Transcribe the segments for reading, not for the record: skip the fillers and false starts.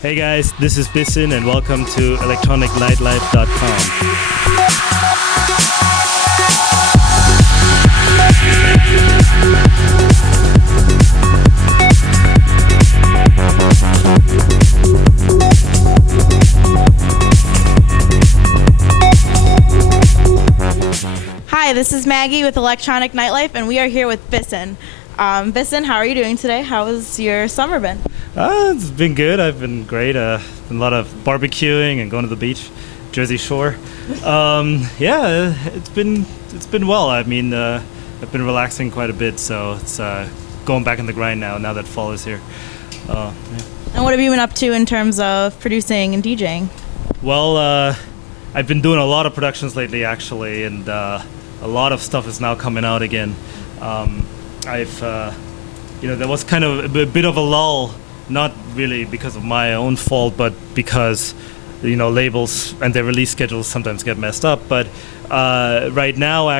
Hey guys, this is Bissen and welcome to electronicnightlife.com. Hi, this is Maggie with Electronic Nightlife, and we are here with Bissen. Bissen, how are you doing today? How has your summer been? It's been good. I've been great. Been a lot of barbecuing and going to the beach, Jersey Shore. It's been well. I mean, I've been relaxing quite a bit, so it's going back in the grind now that fall is here. Yeah. And what have you been up to in terms of producing and DJing? Well, I've been doing a lot of productions lately, actually, and a lot of stuff is now coming out again. There was kind of a bit of a lull, not really because of my own fault, but because, labels and their release schedules sometimes get messed up. But right now we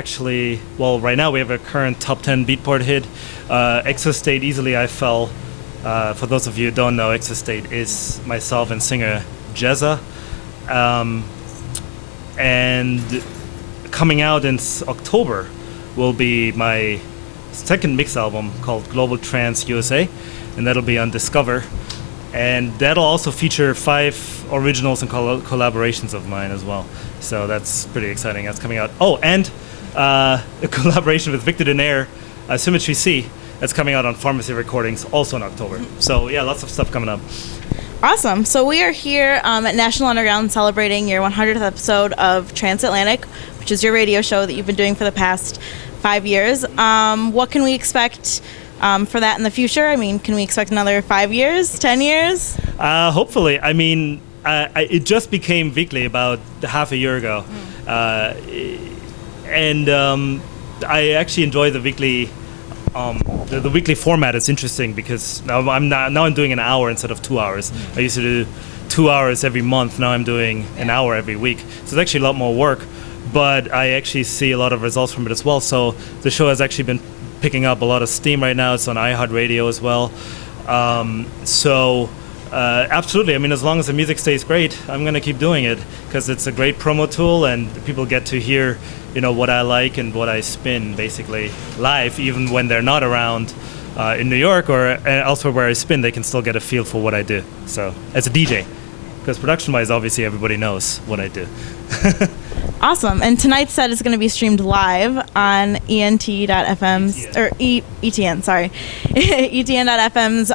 have a current top 10 Beatport hit. Exostate, Easily I Fell. For those of you who don't know, Exostate is myself and singer Jezza. And coming out in October will be my second mix album called Global Trance USA, and that'll be on Discover. And that'll also feature 5 originals and collaborations of mine as well. So that's pretty exciting. That's coming out. Oh, and a collaboration with Victor Denaire, Symmetry C. That's coming out on Pharmacy Recordings also in October. So yeah, lots of stuff coming up. Awesome. So we are here at National Underground celebrating your 100th episode of Transatlantic, which is your radio show that you've been doing for the past 5 years. What can we expect for that in the future? I mean, can we expect another 5 years, 10 years? Hopefully. I mean, it just became weekly about half a year ago. I actually enjoy the weekly. The weekly format is interesting because now I'm doing an hour instead of 2 hours. I used to do 2 hours every month. Now I'm doing an hour every week. So it's actually a lot more work, but I actually see a lot of results from it as well. So the show has actually been picking up a lot of steam right now. It's on iHeartRadio as well. Absolutely. I mean, as long as the music stays great, I'm going to keep doing it because it's a great promo tool and people get to hear what I like and what I spin basically live, even when they're not around in New York or elsewhere where I spin, they can still get a feel for what I do. So as a DJ, because production-wise, obviously everybody knows what I do. Awesome. And tonight's set is going to be streamed live on ETN.FM's ETN.FM's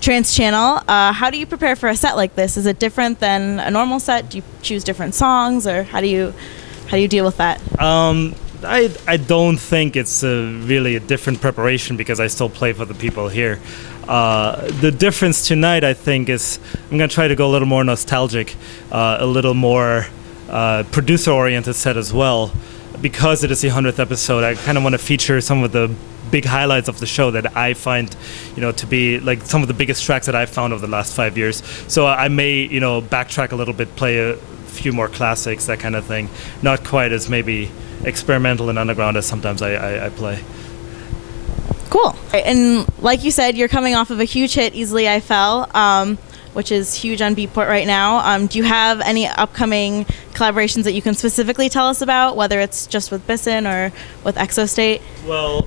Trance channel. How do you prepare for a set like this? Is it different than a normal set? Do you choose different songs, or how do you deal with that? I don't think it's really a different preparation because I still play for the people here. The difference tonight, I think, is I'm going to try to go a little more nostalgic, a little more producer-oriented set as well. Because it is the 100th episode, I kind of want to feature some of the big highlights of the show that I find, to be like some of the biggest tracks that I've found over the last 5 years. So I may, backtrack a little bit, play a few more classics, that kind of thing. Not quite as maybe experimental and underground as sometimes I play. Cool. And like you said, you're coming off of a huge hit, Easily I Fell, which is huge on Beatport right now. Do you have any upcoming collaborations that you can specifically tell us about, whether it's just with Bissen or with Exostate? Well,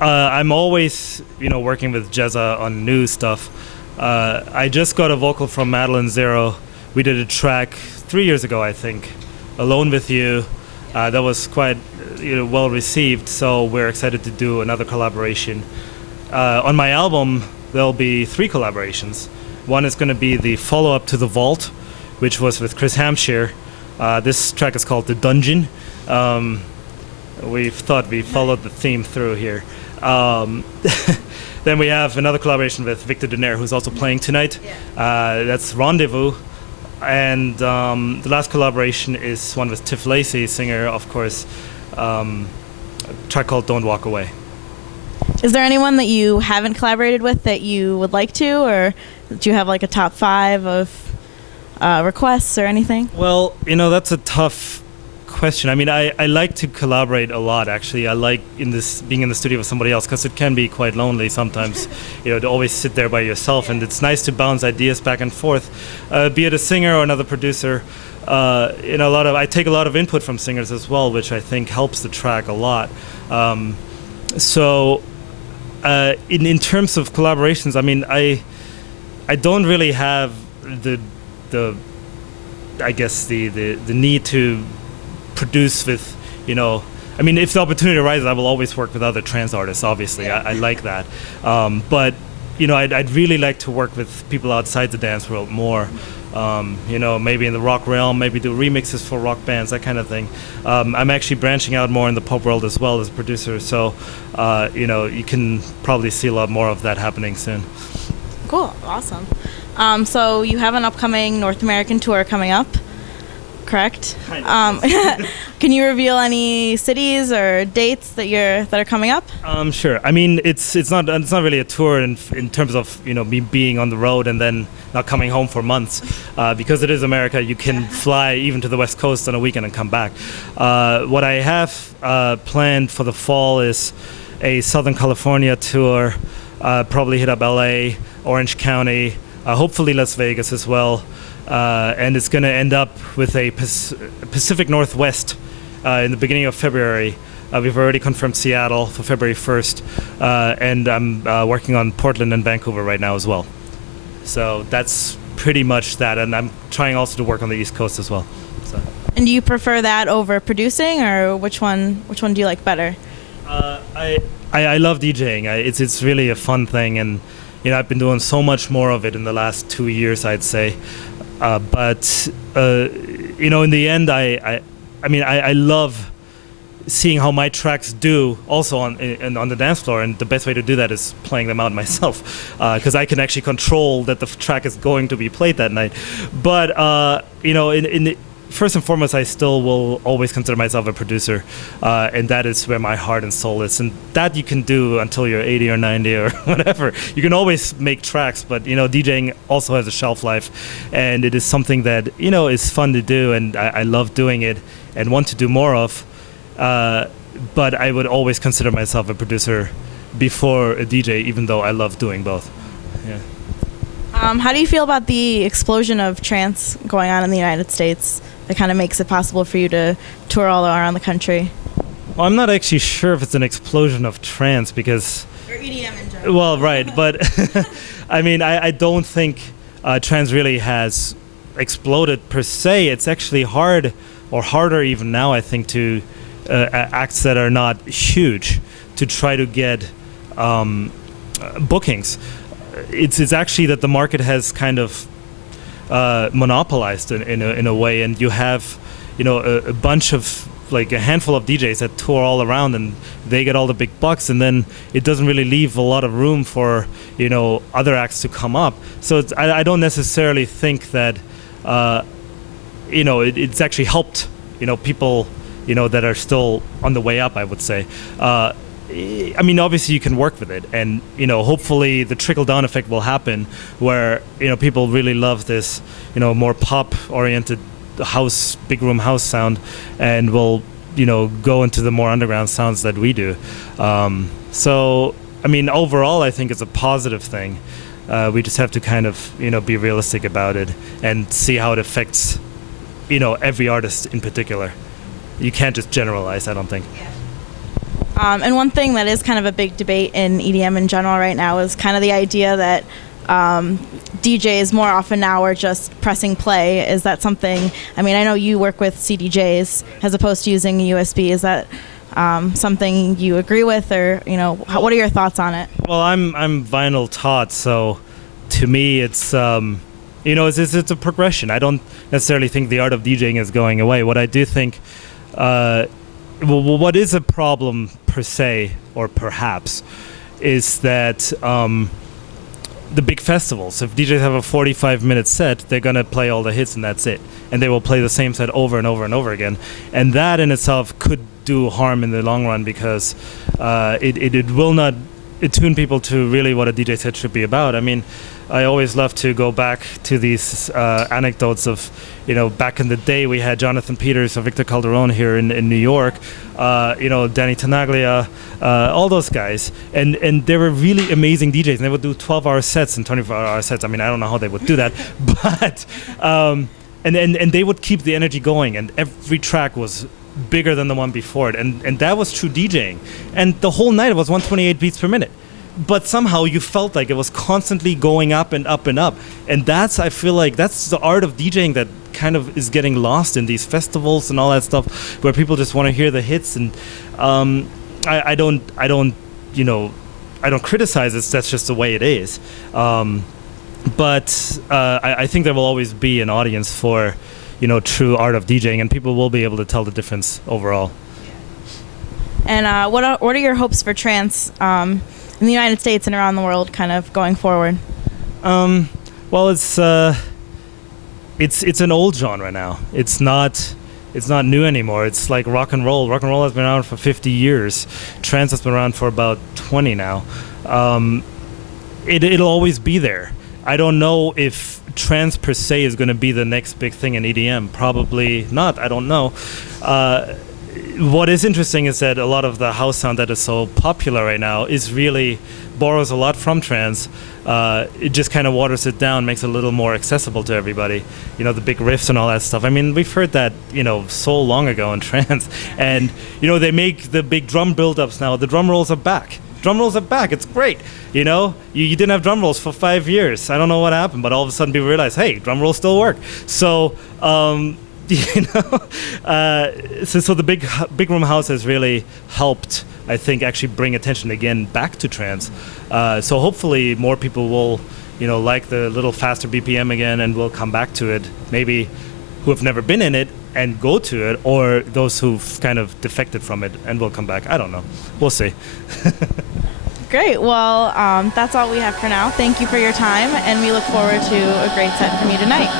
I'm always, working with Jezza on new stuff. I just got a vocal from Madeline Zero. We did a track 3 years ago, I think, Alone With You. That was quite well received, so we're excited to do another collaboration. On my album, there'll be 3 collaborations. One is going to be the follow-up to The Vault, which was with Chris Hampshire. This track is called The Dungeon. We thought we followed the theme through here. Then we have another collaboration with Victor Denaire, who's also playing tonight. That's Rendezvous. And the last collaboration is one with Tiff Lacey, singer, of course, a track called Don't Walk Away. Is there anyone that you haven't collaborated with that you would like to, or do you have like a top 5 of requests or anything? Well, that's a tough question. I mean, I like to collaborate a lot. Actually, I like being in the studio with somebody else because it can be quite lonely sometimes. To always sit there by yourself, and it's nice to bounce ideas back and forth, be it a singer or another producer. I take a lot of input from singers as well, which I think helps the track a lot. In terms of collaborations, I mean, I don't really have the need to produce with, I mean, if the opportunity arises, I will always work with other trance artists, obviously. I like that. But, I'd really like to work with people outside the dance world more. Maybe in the rock realm, maybe do remixes for rock bands, that kind of thing. I'm actually branching out more in the pop world as well as a producer. So, you can probably see a lot more of that happening soon. Cool. Awesome. So you have an upcoming North American tour coming up, correct? Kind of. Can you reveal any cities or dates that are coming up? Sure. I mean, it's not really a tour in terms of me being on the road and then not coming home for months, because it is America. You can fly even to the West Coast on a weekend and come back. What I have planned for the fall is a Southern California tour. Probably hit up LA, Orange County, hopefully Las Vegas as well. And it's going to end up with a Pacific Northwest in the beginning of February. We've already confirmed Seattle for February 1st, and I'm working on Portland and Vancouver right now as well. So that's pretty much that, and I'm trying also to work on the East Coast as well. So. And do you prefer that over producing, or which one do you like better? I love DJing. It's really a fun thing, and I've been doing so much more of it in the last 2 years, I'd say. But in the end, I love seeing how my tracks do also on the dance floor, and the best way to do that is playing them out myself, because I can actually control that the track is going to be played that night. But first and foremost, I still will always consider myself a producer, and that is where my heart and soul is. And that you can do until you're 80 or 90 or whatever. You can always make tracks, but DJing also has a shelf life, and it is something that is fun to do, and I love doing it and want to do more of. But I would always consider myself a producer before a DJ, even though I love doing both. Yeah. How do you feel about the explosion of trance going on in the United States that kind of makes it possible for you to tour all around the country? Well, I'm not actually sure if it's an explosion of trance because... Or EDM in general. Well, right, but I mean, I don't think trance really has exploded per se. It's actually hard, or harder even now, I think, to acts that are not huge to try to get bookings. It's actually that the market has kind of monopolized in a way, and you have a bunch of, like, a handful of DJs that tour all around, and they get all the big bucks, and then it doesn't really leave a lot of room for other acts to come up. So I don't necessarily think that it's actually helped people that are still on the way up, I would say. I mean, obviously you can work with it, and hopefully the trickle-down effect will happen where people really love this more pop-oriented house, big room house sound, and will go into the more underground sounds that we do. So I mean, overall I think it's a positive thing. We just have to kind of be realistic about it and see how it affects every artist in particular. You can't just generalize, I don't think. Yeah. And one thing that is kind of a big debate in EDM in general right now is kind of the idea that DJs more often now are just pressing play. Is that something, I mean, I know you work with CDJs as opposed to using a USB. Is that something you agree with, or what are your thoughts on it? Well, I'm vinyl taught, so to me it's it's a progression. I don't necessarily think the art of DJing is going away. What I do think what is a problem per se, or perhaps, is that the big festivals, if DJs have a 45-minute set, they're going to play all the hits and that's it. And they will play the same set over and over and over again. And that in itself could do harm in the long run, because it will not attune people to really what a DJ set should be about. I mean, I always love to go back to these anecdotes of, back in the day we had Jonathan Peters or Victor Calderon here in New York, Danny Tenaglia, all those guys, and they were really amazing DJs, and they would do 12-hour sets and 24-hour sets. I mean, I don't know how they would do that, but and they would keep the energy going, and every track was bigger than the one before it, and that was true DJing, and the whole night it was 128 beats per minute. But somehow you felt like it was constantly going up and up and up. And I feel like that's the art of DJing that kind of is getting lost in these festivals and all that stuff, where people just want to hear the hits. And I don't criticize it. That's just the way it is. But I think there will always be an audience for, true art of DJing, and people will be able to tell the difference overall. And what are your hopes for trance in the United States and around the world, kind of going forward? Well, it's an old genre now. It's not new anymore. It's like rock and roll. Rock and roll has been around for 50 years. Trance has been around for about 20 now. It'll always be there. I don't know if trance per se is going to be the next big thing in EDM. Probably not. I don't know. What is interesting is that a lot of the house sound that is so popular right now borrows a lot from trance. It just kind of waters it down, makes it a little more accessible to everybody. The big riffs and all that stuff. I mean, we've heard that, so long ago in trance. And, they make the big drum build-ups now. The drum rolls are back. Drum rolls are back. It's great. You didn't have drum rolls for 5 years. I don't know what happened, but all of a sudden people realize, hey, drum rolls still work. So, so the big room house has really helped, I think, actually bring attention again back to trance. So hopefully more people will, like the little faster BPM again, and will come back to it. Maybe who have never been in it and go to it, or those who've kind of defected from it and will come back. I don't know. We'll see. Great. Well, that's all we have for now. Thank you for your time, and we look forward to a great set from you tonight.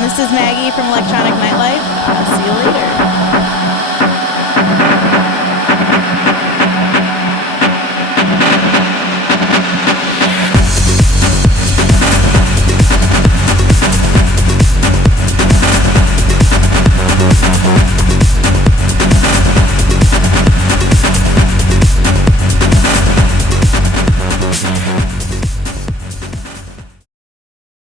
This is Maggie from Electronic Nightlife. See you later.